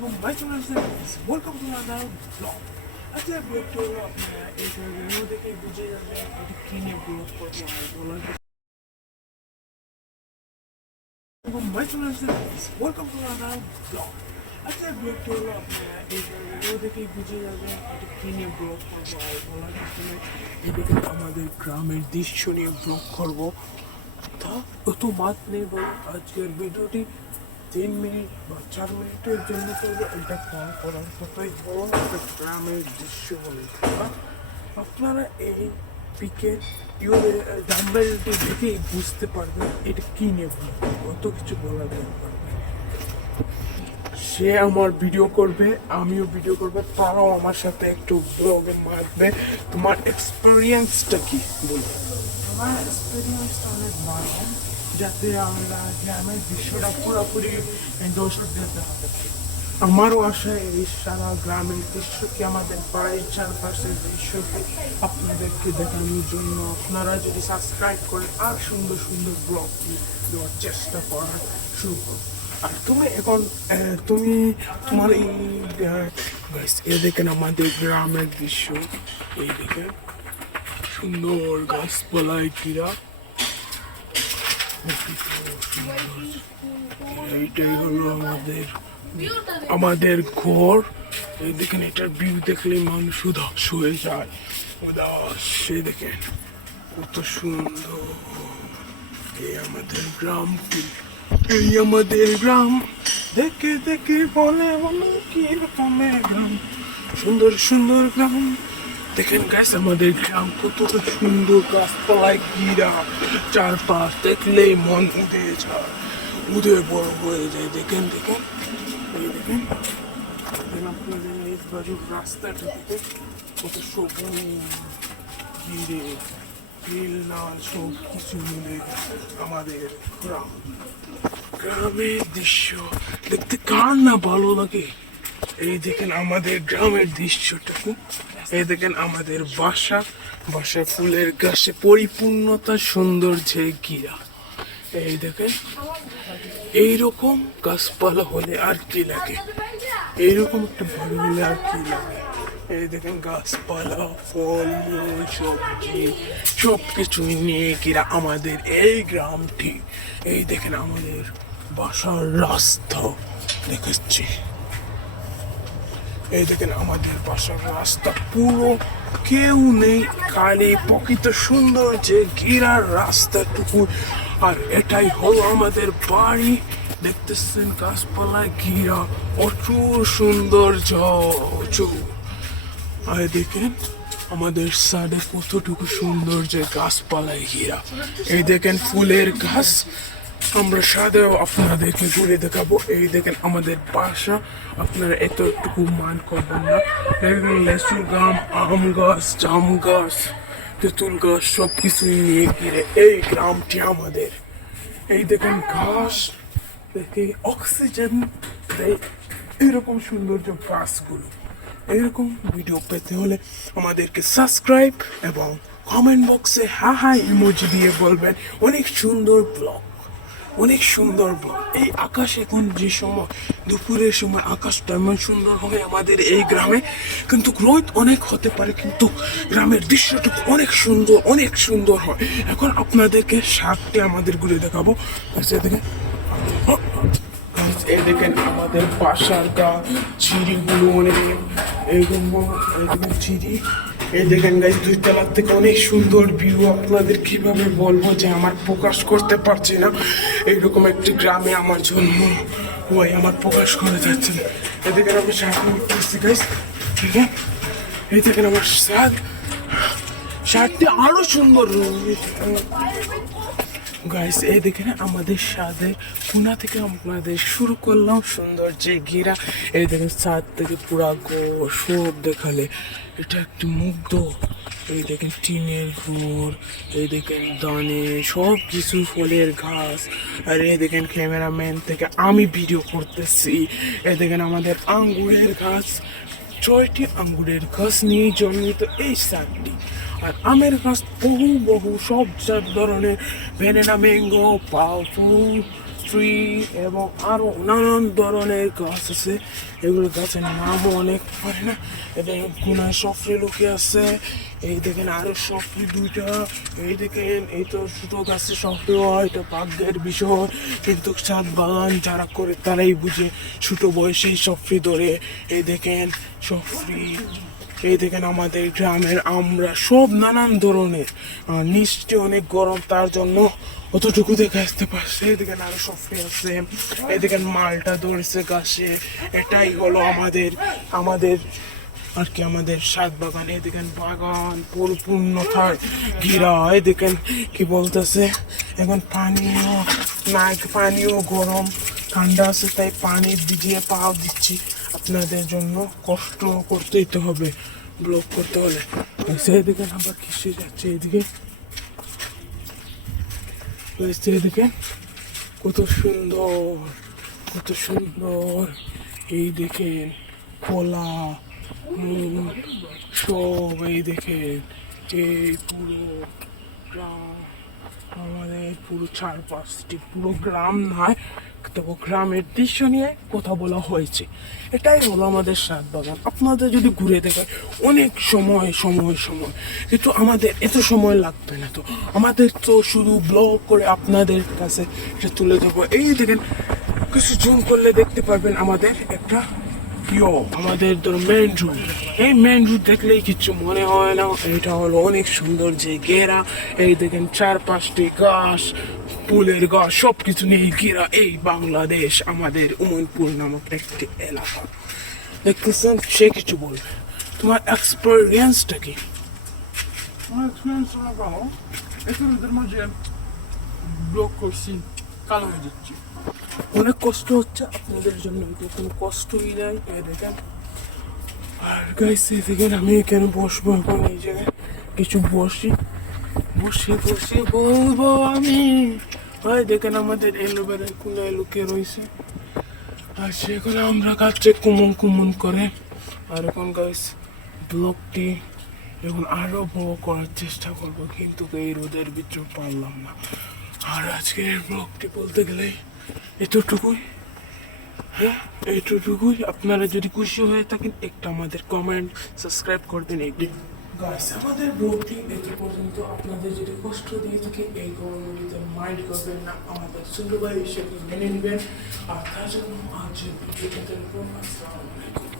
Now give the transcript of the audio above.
ভাই চলে আসছে ওয়েলকাম টু আনাদার ব্লগ। আচ্ছা ব্লগটা হলো আপনারা এই ভিডিও দেখে বুঝে যাবে এটা কি নিয়ে ব্লগ করবো আর বলার ভাই চলে আসছে ওয়েলকাম টু আনাদার ব্লগ। আচ্ছা ব্লগটা হলো আপনারা এই ভিডিও দেখে বুঝে যাবে এটা কি নিয়ে ব্লগ করবো আর বলার কিছু নেই। এদিকে আমাদের গ্রামের দৃশ্য নিয়ে ব্লগ করবো। তা অত মাত নেই বলে আজকের ভিডিওটি 3 মিনিট বা 4 মিনিটের জন্য করবো। এটা করার কথাই বড় একটা গ্রামের দৃশ্য বলে আপনারা এই পিকে ডাম্বেলটি দেখেই বুঝতে পারবেন এটা কি নেব, কত কিছু বলার দরকার। সে আমার ভিডিও করবে, আমিও ভিডিও করবে, তারাও আমার সাথে একটু ব্লগে মারবে। তোমার এক্সপিরিয়েন্সটা কি বলবে? আমার এক্সপিরিয়েন্সটা অনেক ভালো, যাতে আমরা গ্রামের দৃশ্যটা পুরোপুরি দর্শকদের দেখাতে পারি। আমারও আশা এই সারা গ্রামের দৃশ্যকে, আমাদের বাড়ির চারপাশের দৃশ্যকে আপনাদেরকে দেখানোর জন্য আপনারা যদি সাবস্ক্রাইব করেন আর সুন্দর সুন্দর ব্লগ দেওয়ার চেষ্টা করার শুরু করুন। আর তুমি এখন তুমি তোমার এই দেখেন আমাদের গ্রামের দৃশ্য, এই দেখেন সুন্দর গাছপালায় ঘেরা, এইটাই হলো আমাদের ঘর। এই দেখেন এটার ভিউ দেখলে মানুষ উদাস হয়ে যায়, উদাস। সেই দেখেন কত সুন্দর এই আমাদের গ্রামটি, এই আমাদের গ্রাম। দেখে দেখে বলে বলে কি রকমের গ্রাম, সুন্দর সুন্দর গ্রাম। দেখেন গাছ আমাদের গ্রাম কতটা সুন্দর, গাছপালায় ঘিরা, চারপাশ দেখলেই মন উদে যায়, উদে বড় হয়ে যায়। দেখেন দেখেন এই দেখেন আপনাদের এই বাড়ির রাস্তাটা দেখেন কত সবুজ, ঘিরে নীল লাল সব কিছু মিলে আমাদের গ্রাম। গ্রামের দৃশ্য দেখতে কার না ভালো লাগে। এই দেখেন আমাদের গ্রামের দৃশ্যটুকু, এই দেখেন আমাদের বাসা ফুলের গাছে পরিপূর্ণতা সৌন্দর্যে ঘিরা। এই দেখেন এইরকম গাছপালা হলে আর কি লাগে, এইরকম একটা বাড়ি হলে আর কি লাগে। এই দেখেন গাছপালা, ফল, সবজি সব কিছু নিয়ে ঘিরা আমাদের এই গ্রামটি। এই দেখেন আমাদের বাসার রাস্তা দেখেছি, এই দেখেন আমাদের বাসার রাস্তা পুরো কেউ নেই, খালি প্রকৃত সুন্দর যে ঘেরার রাস্তাটুকু। আর এটাই হলো আমাদের বাড়ি, দেখতেছেন গাছপালায় ঘেরা, প্রচুর সৌন্দর্য। আর দেখেন আমাদের সাইডে কতটুকু সুন্দর যে গাছপালায় ঘেরা। এই দেখেন ফুলের গাছ, আমরা সাথেও আপনাদেরকে ঘুরে দেখাবো। এই দেখেন আমাদের বাসা, আপনারা এতটুকু মান করবেন না। দেখেন লেচু গাছ, আম গাছ, জাম গাছ, তেঁতুল গাছ সব কিছুই নিয়ে ঘিরে এই গ্রামটি আমাদের। এই দেখেন ঘাস দেখে অক্সিজেন দেয়, এরকম সৌন্দর্য গাছগুলো। এরকম ভিডিও পেতে হলে আমাদেরকে সাবস্ক্রাইব এবং কমেন্ট বক্সে হ্যাঁ ইমোজি দিয়ে বলবেন অনেক সুন্দর ব্লগ, অনেক সুন্দর ব্লগ। এই আকাশ এখন যে সময় দুপুরের সময় আকাশটা এমন সুন্দর হবে আমাদের এই গ্রামে, কিন্তু রোদ অনেক হতে পারে, কিন্তু গ্রামের দৃশ্যটুকু অনেক সুন্দর, অনেক সুন্দর হয়। এখন আপনাদেরকে শার্টটি আমাদের ঘুরে দেখাবো। দেখেন এই দেখেন আমাদের বাসার গাছ, ঝিরিগুলো অনেক এরকম ঝিরি। এই দেখেন গাইস 2 তলা থেকে অনেক সুন্দর ভিউ। আপনাদের কিভাবে বলবো যে আমার প্রকাশ করতে পারছি না, এইরকম একটি গ্রামে আমার জন্ম, ওই আমার প্রকাশ করে যাচ্ছে না। এই দেখেন আমি শার্ট করতেছি গাইস, ঠিক আছে? এই দেখেন আমার শার্টটি আরো সুন্দর গাইস। এই দেখেন আমাদের সাদের কোনা থেকে আপনাদের শুরু করলাম সুন্দর যে ঘেরা। এই দেখেন ছাদ থেকে পুরা সব দেখালে এটা একটু মুগ্ধ। এই দেখেন টিনের ঘর, এই দেখেন দানে সব কিছু, ফলের ঘাস। আর এই দেখেন ক্যামেরাম্যান থেকে আমি ভিডিও করতেছি। এই দেখেন আমাদের আঙ্গুরের গাছ, 6টি আঙ্গুরের গাছ নিয়ে জন্মিত এই সারটি। আর আমের গাছ বহু সব ধরনের, ভ্যানিলা, ম্যাঙ্গো, পাউফু ট্রি এবং আরো নানান ধরনের গাছ আছে। এগুলো গাছের নামও অনেক পারে না। এটা কোনায় সফরি লুকিয়ে আছে। এই দেখেন আরো সফরি দুইটা। এই দেখেন এই তো ছোট গাছে সফরি হয়, এটা ভাগ্যের বিষয়। কিন্তু ছাদ বাগান যারা করে তারাই বুঝে, ছোট বয়সেই সফরি ধরে। এই দেখেন সফরি। এই দেখেন আমাদের গ্রামের আমরা সব নানান ধরনের। নিচটি অনেক গরম, তার জন্য অতটুকু দেখে আসতে পারছে। এই দেখেন আরো সফরি আছে। এই দেখেন মালটা ধরেছে গাছে। এটাই হলো আমাদের আমাদের আর কি আমাদের সাত বাগান। এই দেখেন বাগান পরিপূর্ণতার ঘেরা। এই দেখেন কি বলতেছে, এখন পানিও না, পানিও গরম, ঠান্ডা আছে, তাই পানি ভিজিয়ে পাও দিচ্ছি আপনাদের জন্য। কষ্ট করতেই তো হবে ব্লগ করতে হলে। সেদিকে আবার কিসে যাচ্ছে, এদিকে এদিকে কত সুন্দর, কত সুন্দর। এই দেখেন কলা সব। এই দেখেন এই পুরো গ্রাম, আমাদের পুরো চারপাশটি পুরো গ্রাম নয়, তবু গ্রামের দৃশ্য নিয়ে কথা বলা হয়েছে। এটাই হলো আমাদের সাত বাগান। আপনাদের যদি ঘুরে দেখেন অনেক সময় সময় সময়, কিন্তু আমাদের এত সময় লাগবে না। তো আমাদের তো শুধু ব্লগ করে আপনাদের কাছে এটা তুলে দেবো। এই দেখেন কিছু জুম করলে দেখতে পারবেন আমাদের একটা আমাদের মেন রোড। এই মেন রোড দেখলেই কিছু মনে হয় না, এটা হলো অনেক সুন্দর যে ঘেরা। এই দেখেন চারপাশটি গাছ, ফুলের গাছ, সবকিছু নিয়ে ঘেরা এই বাংলাদেশ আমাদের উমনপুর নামক একটি এলাকা। দেখতেছেন, সে কিছু বলবে। তোমার এক্সপেরিয়েন্সটা কি? আমার এক্সপিরিয়েন্স অনেক ভালো। এদের মাঝে ব্লগ করছি, কালো হয়ে যাচ্ছি। অনেক কষ্ট হচ্ছে আপনাদের জন্য, কোনো কষ্টই নাই। দেখেন আর গাইস, দেখেন আমি এখানে বসবো এখন, এই জায়গায় কিছু বসে বসে বলবো আমি। ভাই দেখেন আমাদের এলোবেরার কুলায় লুকিয়ে রয়েছে, আর সেখানে আমরা কাছে কুমন কুমন করে। আর এখন গাইস ব্লগটি এখন আরো বড় করার চেষ্টা করবো, কিন্তু এই রোদের ভিতরে পারলাম না। আর আজকের ব্লগটি বলতে গেলে এতটুকুই। হ্যাঁ, এইটুকুই। আপনারা যদি খুশি হয়ে থাকেন একটা আমাদের কমেন্ট, সাবস্ক্রাইব করবেন। এইটি গাইস আমাদের ব্লগটি এত পর্যন্ত। আপনাদের যদি কষ্ট দিয়ে থাকে এই গরমটিতে মাইন্ড করবেন না, আমাদের ছোট ভাই হিসেবে মেনে নেবেন। আর তার জন্য আজ ভিডিওটা দেখুন। আসসালামু আলাইকুম।